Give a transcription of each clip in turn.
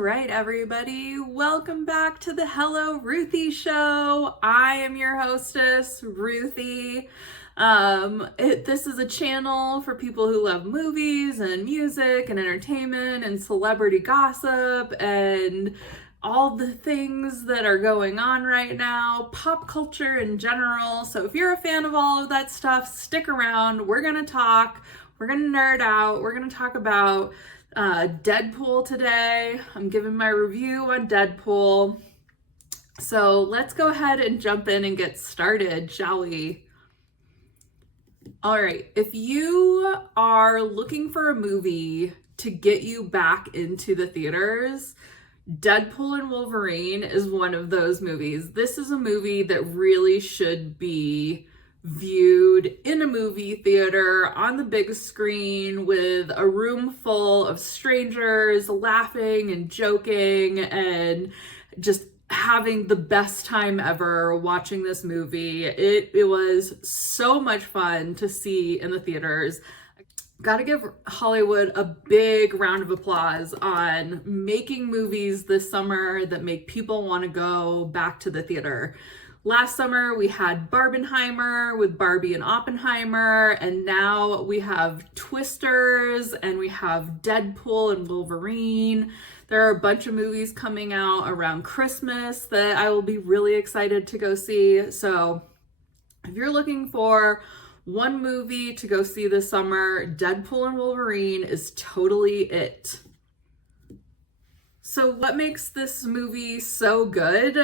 right, everybody, welcome back to the Hello Ruthie Show. I am your hostess, Ruthie. This is a channel for people who love movies and music and entertainment and celebrity gossip and all the things that are going on right now, pop culture in general. So if you're a fan of all of that stuff, stick around. We're gonna talk, we're gonna nerd out, we're gonna talk about Deadpool today. I'm giving my review on Deadpool. So let's go ahead and jump in and get started, shall we? All right, if you are looking for a movie to get you back into the theaters, Deadpool and Wolverine is one of those movies. This is a movie that really should be viewed in a movie theater on the big screen with a room full of strangers laughing and joking and just having the best time ever watching this movie. It was so much fun to see in the theaters. Gotta give Hollywood a big round of applause on making movies this summer that make people want to go back to the theater. Last summer, we had Barbenheimer with Barbie and Oppenheimer, and now we have Twisters, and we have Deadpool and Wolverine. There are a bunch of movies coming out around Christmas that I will be really excited to go see. So if you're looking for one movie to go see this summer, Deadpool and Wolverine is totally it. So what makes this movie so good?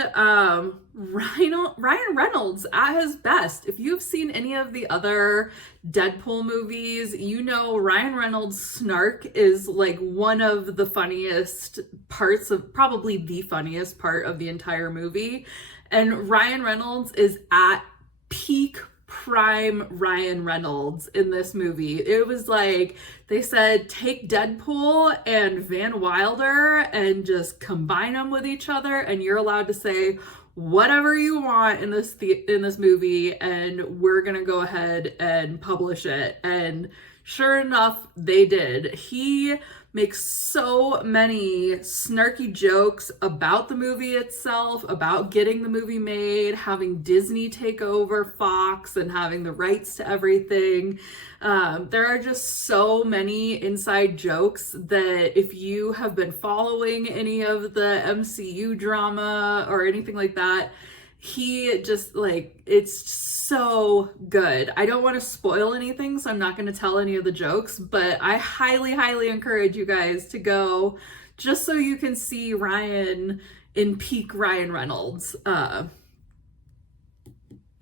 Ryan Reynolds at his best. If you've seen any of the other Deadpool movies, you know Ryan Reynolds' snark is like one of the funniest parts of, probably the funniest part of the entire movie. And Ryan Reynolds is at peak prime Ryan Reynolds in this movie. It was like they said, take Deadpool and Van Wilder and just combine them with each other, and you're allowed to say whatever you want in this movie, and we're gonna go ahead and publish it. And sure enough, they did. He makes so many snarky jokes about the movie itself, about getting the movie made, having Disney take over Fox and having the rights to everything. There are just so many inside jokes that if you have been following any of the MCU drama or anything like that, he just like, it's so good. I don't want to spoil anything, so I'm not going to tell any of the jokes, but I highly, highly encourage you guys to go just so you can see Ryan in peak Ryan Reynolds. And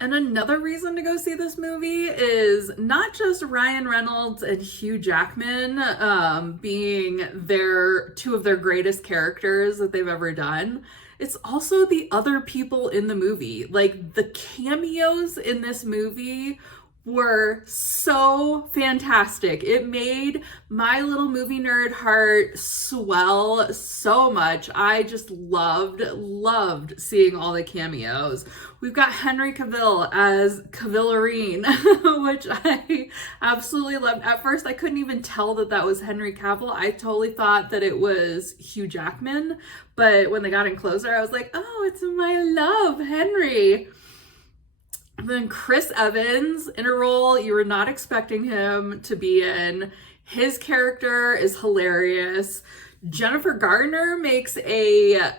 another reason to go see this movie is not just Ryan Reynolds and Hugh Jackman being two of their greatest characters that they've ever done. It's also the other people in the movie. Like, the cameos in this movie were so fantastic. It made my little movie nerd heart swell so much. I just loved seeing all the cameos. We've got Henry Cavill as Cavillerine, which I absolutely loved. At first, I couldn't even tell that was Henry Cavill. I totally thought that it was Hugh Jackman, but when they got in closer, I was like, oh, it's my love, Henry. And then Chris Evans in a role you were not expecting him to be in. His character is hilarious. Jennifer Garner makes a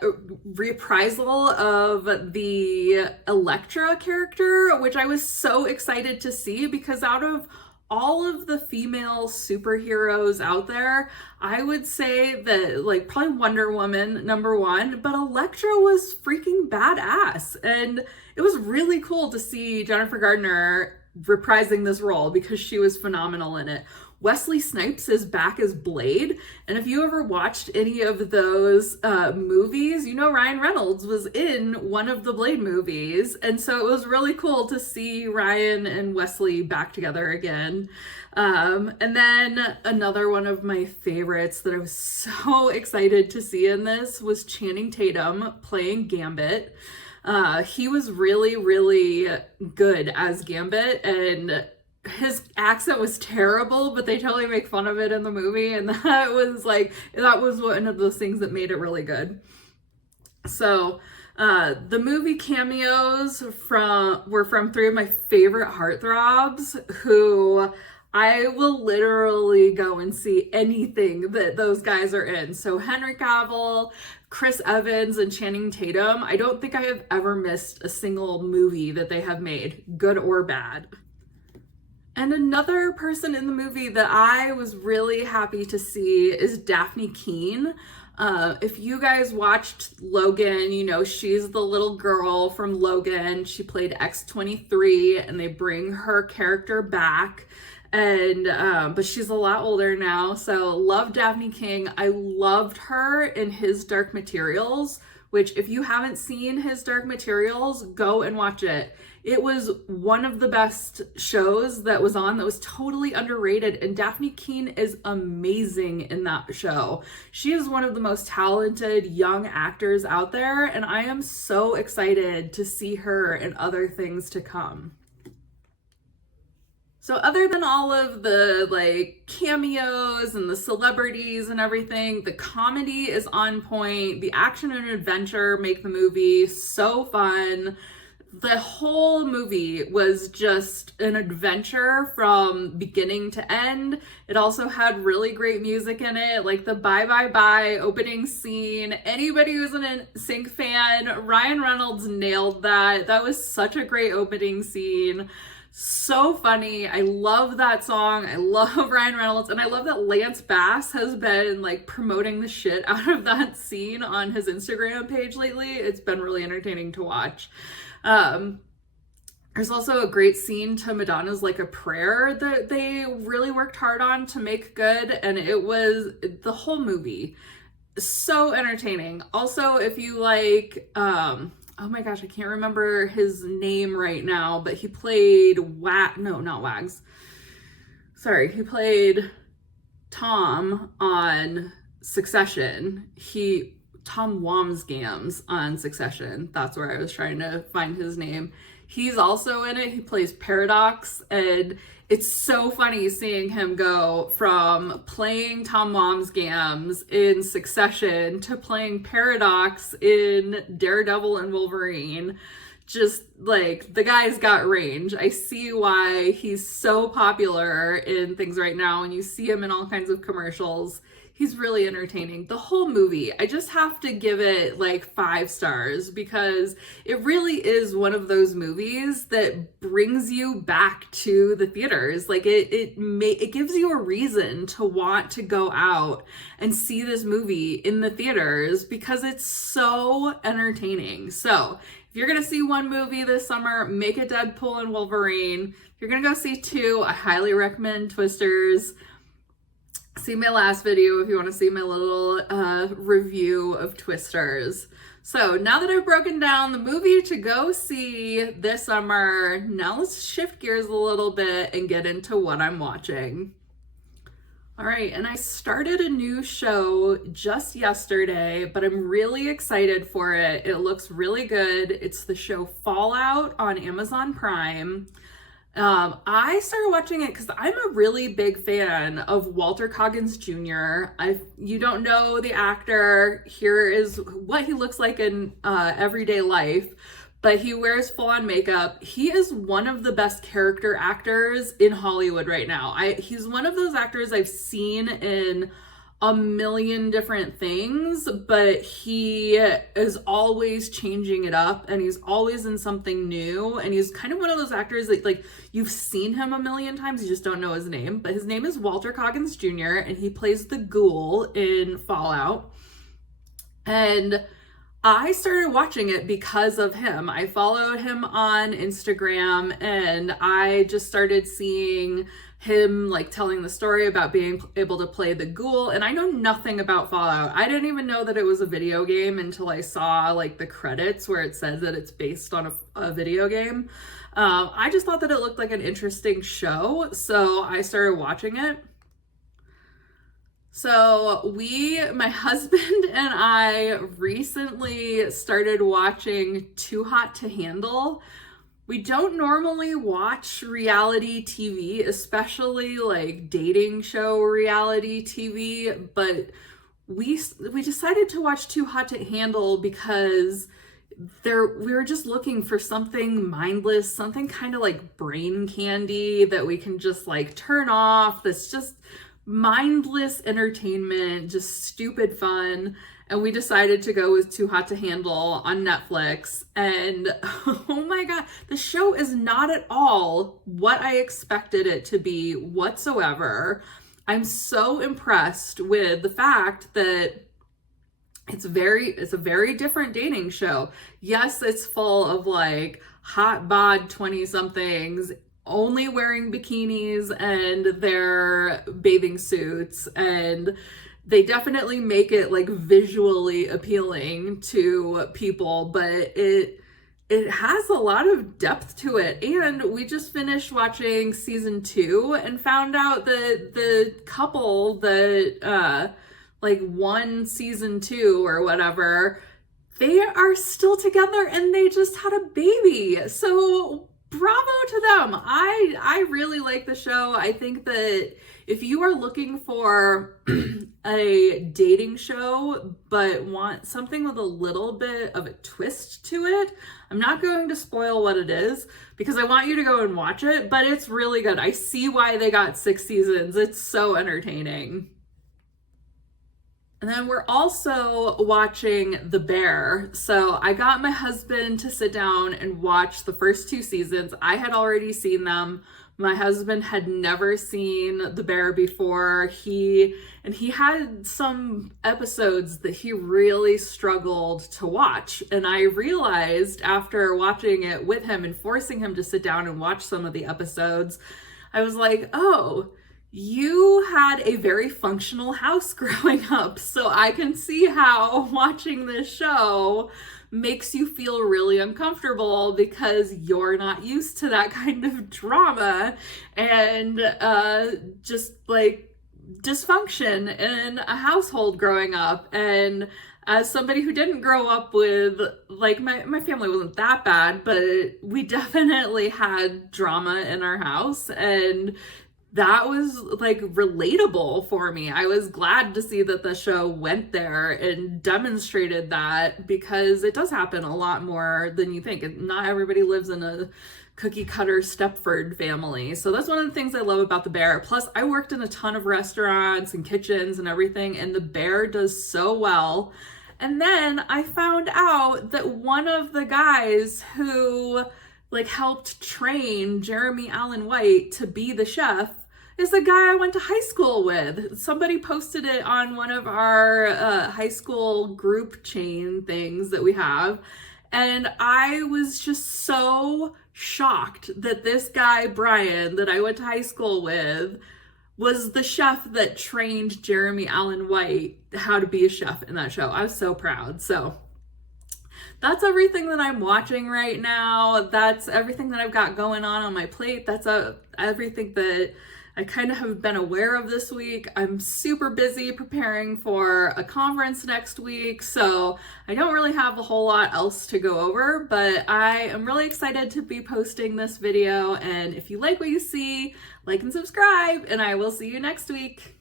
reprisal of the Elektra character, which I was so excited to see because out of all of the female superheroes out there, I would say that like probably Wonder Woman #1, but Elektra was freaking badass. And it was really cool to see Jennifer Garner reprising this role because she was phenomenal in it. Wesley Snipes is back as Blade, and if you ever watched any of those movies, you know Ryan Reynolds was in one of the Blade movies, and so it was really cool to see Ryan and Wesley back together again. And then another one of my favorites that I was so excited to see in this was Channing Tatum playing Gambit. He was really, really good as Gambit, and his accent was terrible, but they totally make fun of it in the movie, and that was one of those things that made it really good. So the movie cameos were from three of my favorite heartthrobs who I will literally go and see anything that those guys are in. So Henry Cavill, Chris Evans, and Channing Tatum. I don't think I have ever missed a single movie that they have made, good or bad. And another person in the movie that I was really happy to see is Dafny Keen. If you guys watched Logan, you know she's the little girl from Logan. She played X-23, and they bring her character back. And but she's a lot older now, so love Dafny Keen. I loved her in His Dark Materials, which if you haven't seen His Dark Materials, go and watch it. It was one of the best shows that was on, that was totally underrated, and Dafny Keen is amazing in that show. She is one of the most talented young actors out there, and I am so excited to see her in other things to come. So other than all of the like cameos and the celebrities and everything, the comedy is on point. The action and adventure make the movie so fun. The whole movie was just an adventure from beginning to end. It also had really great music in it, like the Bye Bye Bye opening scene. Anybody who's an NSYNC fan, Ryan Reynolds nailed that. That was such a great opening scene. So funny. I love that song. I love Ryan Reynolds, and I love that Lance Bass has been like promoting the shit out of that scene on his Instagram page lately. It's been really entertaining to watch. There's also a great scene to Madonna's Like a Prayer that they really worked hard on to make good, and it was the whole movie so entertaining. Also, if you like oh my gosh, I can't remember his name right now, but he played not Wags. Sorry, he played Tom on Succession. Tom Wamsgams on Succession. That's where I was trying to find his name. He's also in it. He plays Paradox, and it's so funny seeing him go from playing Tom Wamsgams in Succession to playing Paradox in Daredevil and Wolverine. Just like, the guy's got range. I see why he's so popular in things right now, and you see him in all kinds of commercials. He's really entertaining. The whole movie, I just have to give it like 5 stars because it really is one of those movies that brings you back to the theaters. Like it gives you a reason to want to go out and see this movie in the theaters because it's so entertaining. So if you're gonna see one movie this summer, make it Deadpool and Wolverine. If you're gonna go see 2, I highly recommend Twisters. See my last video if you want to see my little review of Twisters. So now that I've broken down the movie to go see this summer, now let's shift gears a little bit and get into what I'm watching. All right, and I started a new show just yesterday, but I'm really excited for it. It looks really good. It's the show Fallout on Amazon Prime. I started watching it because I'm a really big fan of Walter Coggins Jr. You don't know the actor. Here is what he looks like in everyday life, but he wears full-on makeup. He is one of the best character actors in Hollywood right now. He's one of those actors I've seen in a million different things, but he is always changing it up, and he's always in something new, and he's kind of one of those actors that like you've seen him a million times, you just don't know his name. But his name is Walter Coggins Jr., and he plays the Ghoul in Fallout. And I started watching it because of him. I followed him on Instagram, and I just started seeing him like telling the story about being able to play the Ghoul. And I know nothing about Fallout. I didn't even know that it was a video game until I saw like the credits where it says that it's based on a video game. I just thought that it looked like an interesting show, so I started watching it. So my husband and I recently started watching Too Hot to Handle. We don't normally watch reality TV, especially like dating show reality TV, but we decided to watch Too Hot to Handle because we were just looking for something mindless, something kind of like brain candy that we can just like turn off, that's just mindless entertainment, just stupid fun. And we decided to go with Too Hot to Handle on Netflix. And oh my God, the show is not at all what I expected it to be whatsoever. I'm so impressed with the fact that it's a very different dating show. Yes, it's full of like hot bod 20 somethings only wearing bikinis and their bathing suits, and they definitely make it like visually appealing to people, but it has a lot of depth to it. And we just finished watching season 2 and found out that the couple that like won season 2 or whatever, they are still together and they just had a baby. So bravo to them. I really like the show. I think that if you are looking for a dating show but want something with a little bit of a twist to it, I'm not going to spoil what it is because I want you to go and watch it, but it's really good. I see why they got 6 seasons. It's so entertaining. And then we're also watching The Bear. So I got my husband to sit down and watch the first 2 seasons. I had already seen them. My husband had never seen The Bear before. He had some episodes that he really struggled to watch. And I realized after watching it with him and forcing him to sit down and watch some of the episodes, I was like, oh, you had a very functional house growing up, so I can see how watching this show makes you feel really uncomfortable because you're not used to that kind of drama and just like dysfunction in a household growing up. And as somebody who didn't grow up with, like, my family wasn't that bad, but we definitely had drama in our house, and that was like relatable for me. I was glad to see that the show went there and demonstrated that, because it does happen a lot more than you think. Not everybody lives in a cookie cutter Stepford family. So that's one of the things I love about The Bear. Plus, I worked in a ton of restaurants and kitchens and everything, and The Bear does so well. And then I found out that one of the guys who like helped train Jeremy Allen White to be the chef is the guy I went to high school with. Somebody posted it on one of our high school group chain things that we have. And I was just so shocked that this guy, Brian, that I went to high school with, was the chef that trained Jeremy Allen White how to be a chef in that show. I was so proud. So that's everything that I'm watching right now. That's everything that I've got going on my plate. That's everything that I kind of have been aware of this week. I'm super busy preparing for a conference next week, so I don't really have a whole lot else to go over, but I am really excited to be posting this video. And if you like what you see, like and subscribe, and I will see you next week.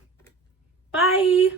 Bye.